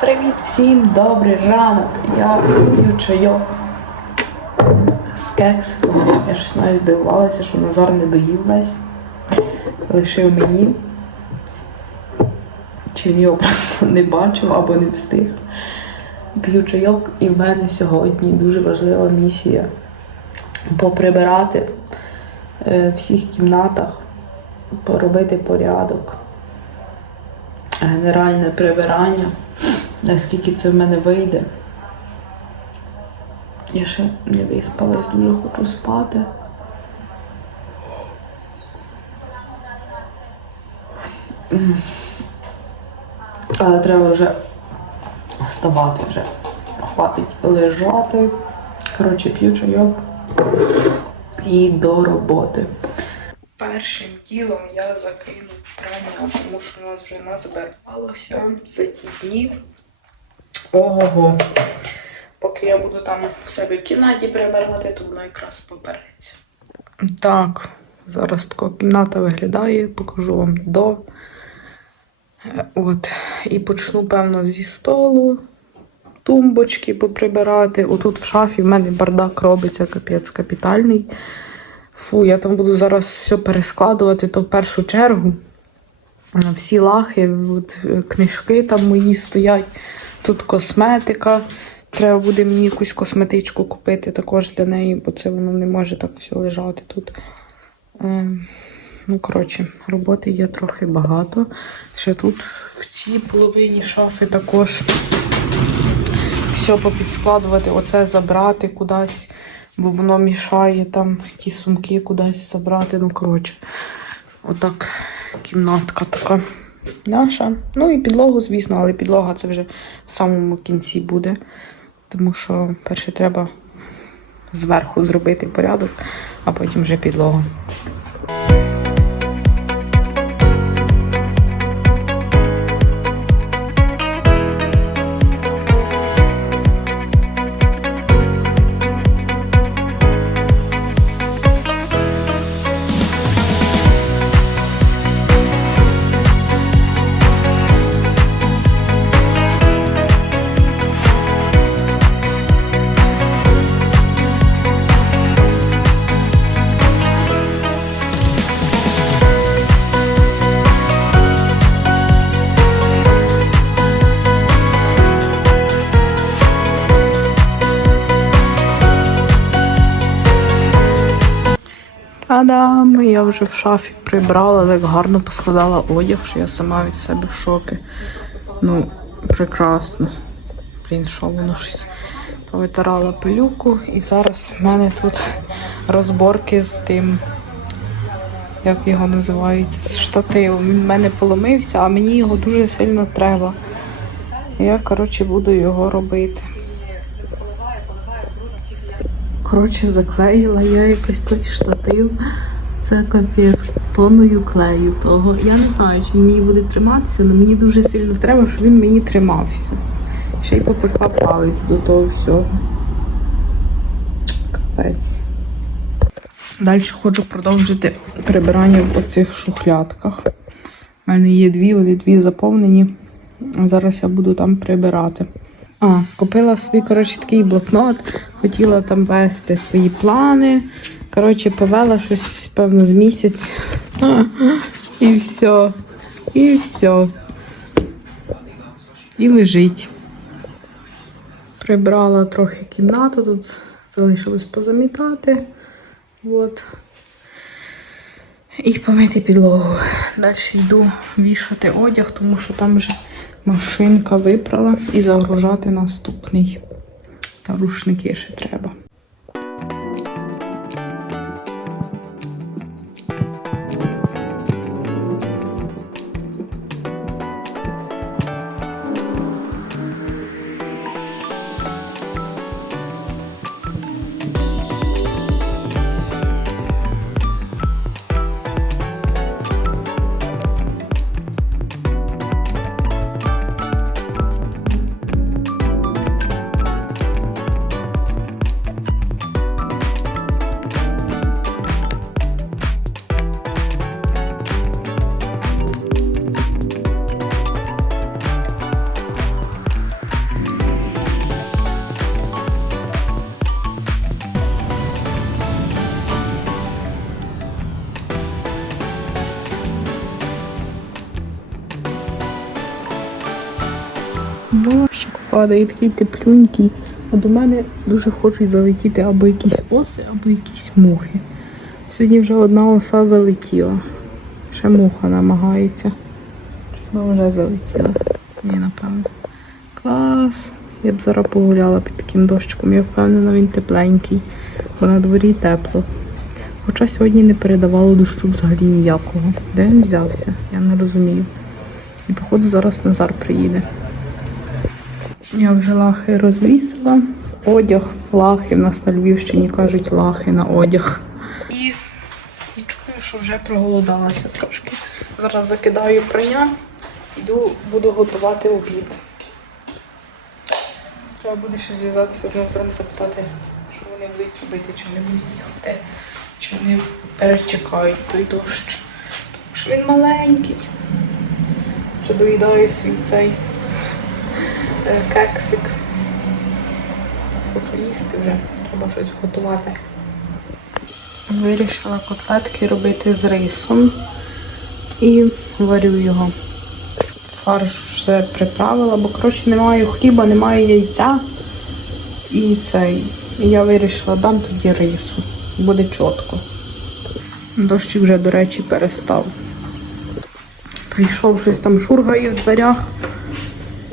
Привіт всім, добрий ранок. Я п'ю чайок з кексиком. Я щось навіть здивувалася, що Назар не доїв весь. Лишив мені. Чи він його просто не бачив або не встиг. П'ю чайок, і в мене сьогодні дуже важлива місія поприбирати е, в всіх кімнатах, поробити порядок, генеральне прибирання. Наскільки це в мене вийде. Я ще не виспалась, дуже хочу спати. Але треба вже вставати вже. Хватить лежати. Коротше, п'ю чайок і до роботи. Першим ділом я закину прання, тому що у нас вже назбиралося за ті дні. Ого. Поки я буду там в себе в кімнаті прибирати, то воно якраз побереться. Так, зараз така кімната виглядає, покажу вам до. Е, От. І почну, певно, зі столу, тумбочки поприбирати. Отут в шафі в мене бардак робиться, капець капітальний. Фу, я там буду зараз все перескладувати, то в першу чергу. Е, Всі лахи, от, е, книжки там мої стоять. Тут косметика. Треба буде мені якусь косметичку купити також для неї, бо це воно не може так все лежати тут. Ем, ну, коротше, роботи є трохи багато. Ще тут в цій половині шафи також все попідскладувати, оце забрати кудись, бо воно мішає там ті сумки кудись забрати. Ну, коротше, отак кімнатка така наша. Ну і підлогу, звісно, але підлога це вже в самому кінці буде. Тому що перше треба зверху зробити порядок, а потім вже підлога. Та-дам! Я вже в шафі прибрала, так гарно поскладала одяг, що я сама від себе в шокі. Ну, прекрасно. Блін, що воно щось повитирала пилюку. І зараз в мене тут розборки з тим, як його називається, з штативом. Він в мене поломився, а мені його дуже сильно треба. Я, коротше, буду його робити. Коротше, заклеїла я якось той штатив. Це капець, тонною клею того. Я не знаю, чи він мені буде триматися, але мені дуже сильно треба, щоб він мені тримався. Ще й попекла палець до того всього. Капець. Далі хочу продовжити прибирання в оцих шухлядках. У мене є дві, вони дві заповнені. Зараз я буду там прибирати. А, купила собі, коротше, такий блокнот, хотіла там вести свої плани. Коротше, повела щось, певно, з місяць. І все. І все. І лежить. Прибрала трохи кімнату, тут залишилось позамітати. От. І помити підлогу. Далі йду вішати одяг, тому що там вже машинка випрала і загружати наступний. Та рушники ще треба. Падає, такий теплюнький. А до мене дуже хочуть залетіти або якісь оси, або якісь мухи. Сьогодні вже одна оса залетіла. Ще муха намагається. Вона вже залетіла? Ні, напевно. Клас. Я б зараз погуляла під таким дощиком. Я впевнена, він тепленький, бо на дворі тепло. Хоча сьогодні не передавало дощу взагалі ніякого. Де він взявся? Я не розумію. І походу зараз Назар приїде. Я вже лахи розвісила. Одяг, лахи. В нас на Львівщині кажуть лахи на одяг. І, і чую, що вже проголодалася трошки. Зараз закидаю прання, йду, буду готувати обід. Треба буде ще зв'язатися з Назаром, запитати, що вони будуть робити, чи вони будуть їхати, чи вони перечекають той дощ. Тому що він маленький. Вже доїдаю свій цей кексик. Хочу їсти вже, треба щось готувати. Вирішила котлетки робити з рисом і варю його. Фарш вже приправила, бо коротше немає хліба, немає яйця. І цей. Я вирішила, дам тоді рису. Буде чітко. Дощик вже, до речі, перестав. Прийшов щось там шургає в дверях.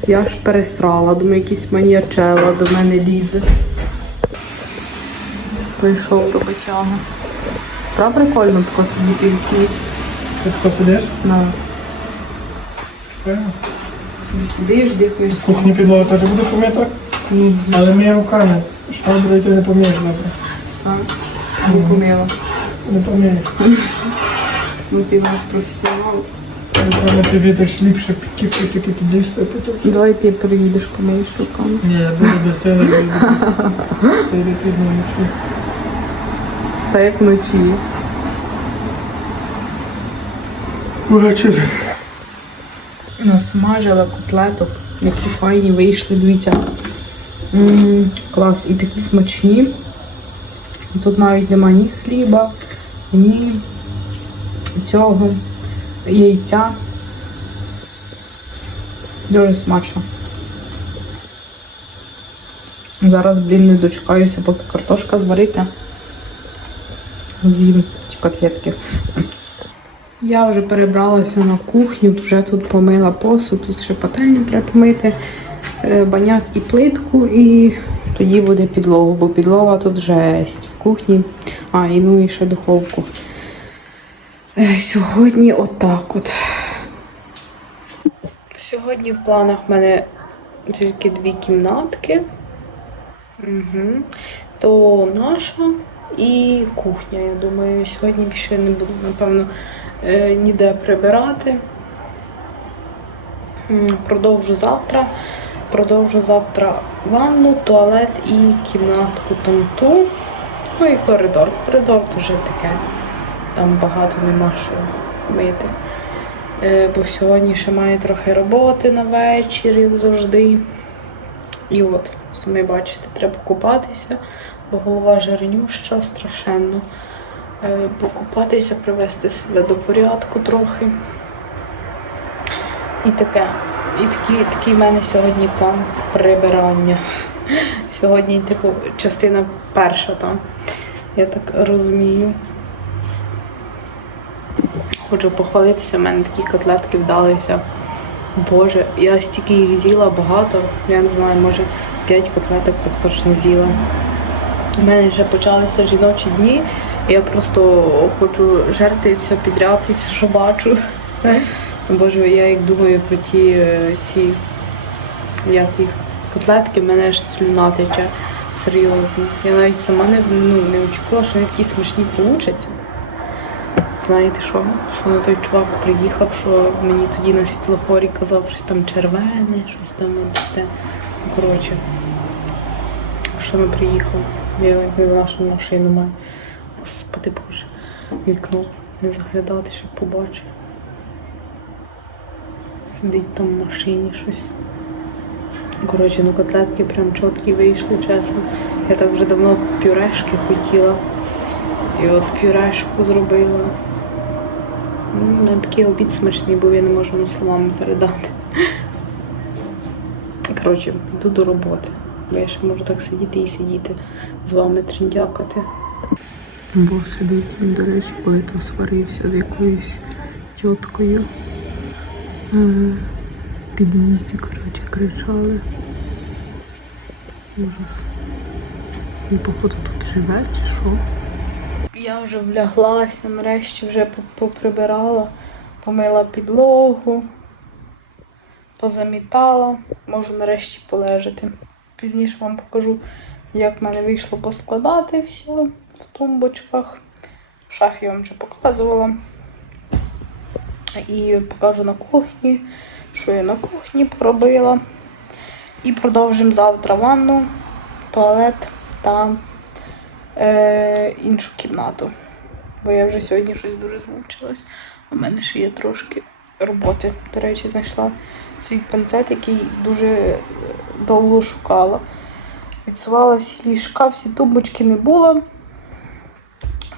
Я ж пересрала, думаю, якийсь маніячела до мене лізе. Прийшов до роботяга. Правда прикольно тако сидіти в тій. Ти посидиш? На Правильно. собі сидиш, дихаєш. Кухні підлога теж буде помита, Ні, але ми руками. Штаброю ти не помієш добре. А, не помила. Не помієш. Ну ти у нас професіонал. Ти відеш ліпше піківки, тільки підлізти, потім. Давай ти приїдеш, помиєш руками. Ні, я дуже до сили вийду. Я пізно вночі. Та як вночі. Ввечері. Насмажила котлеток, які файні вийшли, дивіться. М, клас, і такі смачні. Тут навіть нема ні хліба, ні цього яйця. Дуже смачно. Зараз, блін, не дочекаюся, поки картошка звариться. З'їм ці котлетки. Я вже перебралася на кухню, вже тут помила посуд, тут ще пательню треба помити, е, баняк і плитку, і тоді буде підлогу, бо підлога тут жесть в кухні. А, і ну і ще духовку. Е, Сьогодні отак от. Сьогодні в планах в мене тільки дві кімнатки. Угу. То наша і кухня, я думаю. Сьогодні більше не буду, напевно, е, ніде прибирати. Продовжу завтра. Продовжу завтра ванну, туалет і кімнатку там ту. Ну і коридор. Коридор вже таке. Там багато нема що мити. Е, Бо сьогодні ще маю трохи роботи на вечір, як завжди. І от, самі бачите, треба купатися, бо голова жирнюща страшенно. Е, Покупатися, привести себе до порядку трохи. І таке. І такий, такий в мене сьогодні план прибирання. Сьогодні, типу, частина перша там. Я так розумію. Хочу похвалитися, в мене такі котлетки вдалися. Боже, я стільки їх з'їла багато. Я не знаю, може 5 котлеток так точно з'їла. У мене вже почалися жіночі дні. Я просто хочу жерти все підряд і все, що бачу. Боже, я як думаю про ті е, ці як їх, котлетки, в мене аж слюна тече. Серйозно. Я навіть сама не, ну, не очікувала, що вони такі смачні получаться. Знаєте що? Що на той чувак приїхав, що мені тоді на світлофорі казав щось там червене, щось там те. Ну, Коротше, що не приїхав. Я навіть не знала, що машину має. Господи Боже, вікно не заглядати, щоб побачив. Сидить там в машині щось. Коротше, ну котлетки прям чіткі вийшли, чесно. Я так вже давно пюрешки хотіла. І от пюрешку зробила. Ну, На такий обід смачний був, я не можу вам словами передати. Коротше, йду до роботи. Бо я ще можу так сидіти і сидіти з вами тріндякати. Бо сидить до речі, коли то сварився з якоюсь тіткою. Е, В під'їзді, коротше, кричали. Ужас. Він, походу, тут живе чи що? Я вже вляглася, нарешті вже поприбирала, помила підлогу, позамітала, можу нарешті полежати. Пізніше вам покажу, як в мене вийшло поскладати все в тумбочках. В шафі я вам вже показувала. І покажу на кухні, що я на кухні поробила. І продовжимо завтра ванну, туалет та е, іншу кімнату. Бо я вже сьогодні щось дуже змучилась. У мене ще є трошки роботи. До речі, знайшла свій панцет, який дуже е, довго шукала. Відсувала всі ліжка, всі тумбочки не було.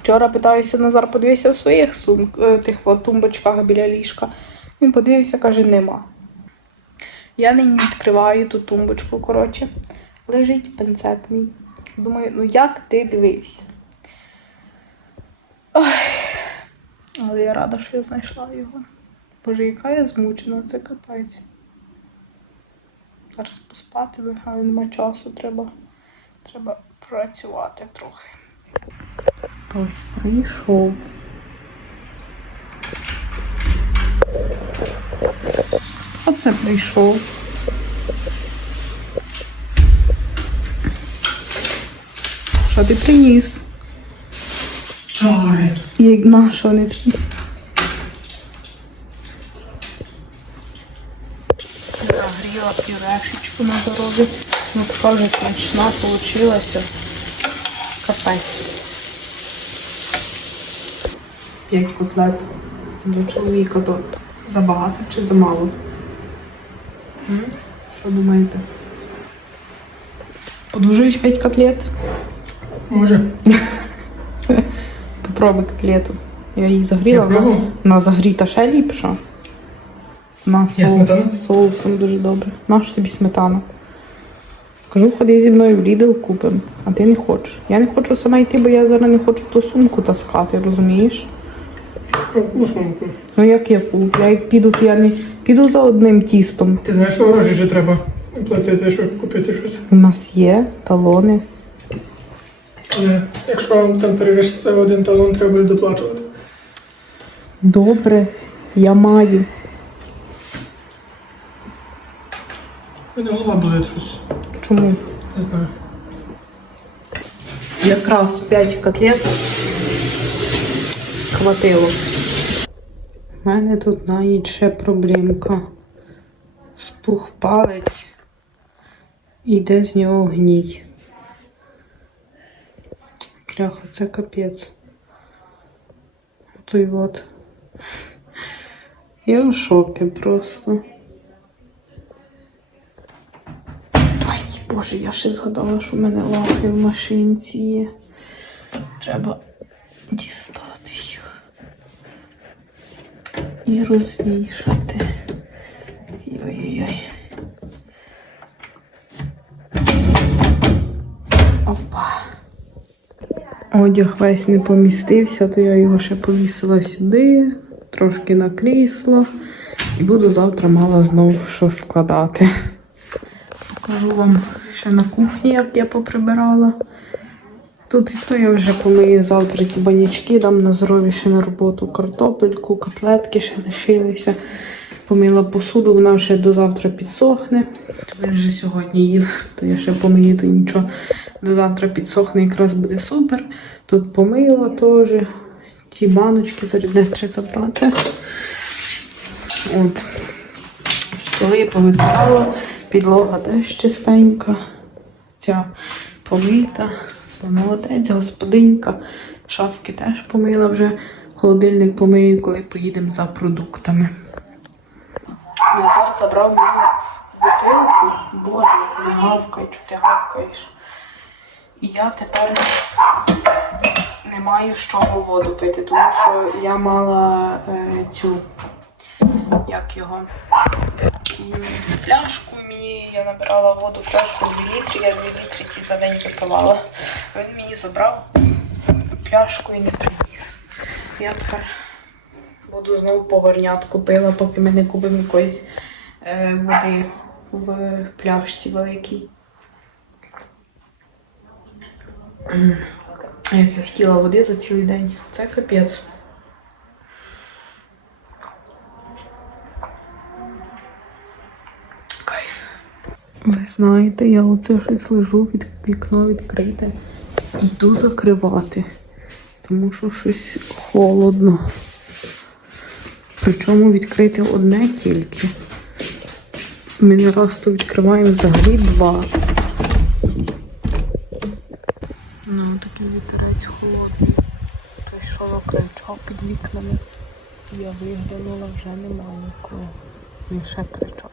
Вчора питаюся, Назар, подивися в своїх сум... е, тих от, тумбочках біля ліжка. Він подивився, каже, нема. Я нині відкриваю ту тумбочку, коротше. Лежить пинцет мій. Думаю, ну як ти дивився? Ой. Але я рада, що я знайшла його. Боже, яка я змучена, це капець. Зараз поспати але нема часу, треба, треба працювати трохи. Хтось прийшов. Оце прийшов. Що ти приніс? Чари. І на що вони такі? Загріла пюрешечку на дорозі. Ну така вже смачна получилася. Капець. П'ять котлет до чоловіка то забагато чи замало? Що думаєте? Подужуєш п'ять котлет? Може. Попробуй котлету. Я її загріла, Я пробував. вона, загріта ще ліпша. На Є соус, сметана? соусом дуже добре. Наш тобі сметана. Кажу, ходи зі мною в Lidl купимо, а ти не хочеш. Я не хочу сама йти, бо я зараз не хочу ту сумку таскати, розумієш? Вкусно. Ну як я куплю? Я як піду, то я не піду за одним тістом. Ти знаєш, що гроші ще треба платити, щоб купити щось. У нас є талони. Але якщо там перевищиться один талон, треба буде доплачувати. Добре, я маю. У мене голова болить щось. Чому? Не знаю. Якраз 5 котлет хватило. У мене тут навіть ще проблемка. Спух палець. І йде з нього гній. Кляха, це капець. Той от. Я в шокі просто. Ай, боже, я ще згадала, що в мене лахи в машинці є. Треба дістати їх і розвішати. Одяг весь не помістився, то я його ще повісила сюди, трошки на крісло. І буду завтра мала знову що складати. Покажу вам ще на кухні, як я поприбирала. Тут і то я вже помию завтра ті банячки, дам на ще на роботу картопельку, котлетки ще лишилися. Помила посуду, вона вже до завтра підсохне. Він вже сьогодні їв, то я ще помию, то нічого. До завтра підсохне, якраз буде супер. Тут помила теж. Ті баночки зарядне треба забрати. От. Столи повитирала, підлога теж чистенька. Ця помита. Молодець, господинька. Шафки теж помила вже. Холодильник помию, коли поїдемо за продуктами. Назар забрав мені бутилку. Боже, не гавкай, що ти гавкаєш. І я тепер не маю з чого воду пити, тому що я мала е, цю, як його, мені мені я набирала воду в пляшку 2 літри, я 2 літри ті за день випивала. Він мені забрав пляшку і не приніс. Я тепер буду знову по горнятку пила, поки ми не купимо якоїсь е, води в пляшці великій. Як я хотіла води за цілий день. Це капець. Кайф. Ви знаєте, я оце щось лежу від вікно відкрите. Йду закривати, тому що щось холодно. Причому відкрити одне тільки. Ми не раз то відкриваємо взагалі два. Ну, такий вітерець холодний. Той що кричав під вікнами. Я виглянула, вже немає нікого. Він ще кричав.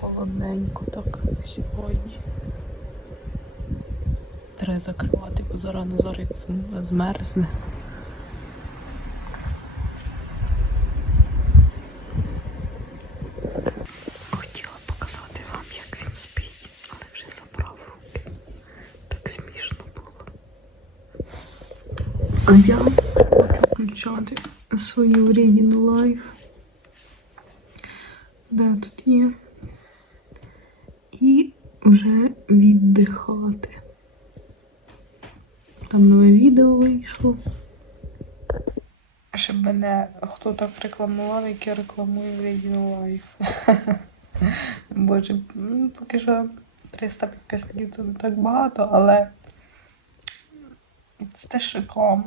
Холодненько так сьогодні. Треба закривати, бо зараз Назарик зм- змерзне. Хотіла показати вам, як він спить, але вже забрав руки. Так смішно було. А я хочу включати свою Reading Life. Де тут є? І вже віддихати. Там нове відео вийшло. Щоб мене хто так рекламував, як я рекламую в Reading Life. Боже, ну, поки що 300 підписників це не так багато, але це теж реклама.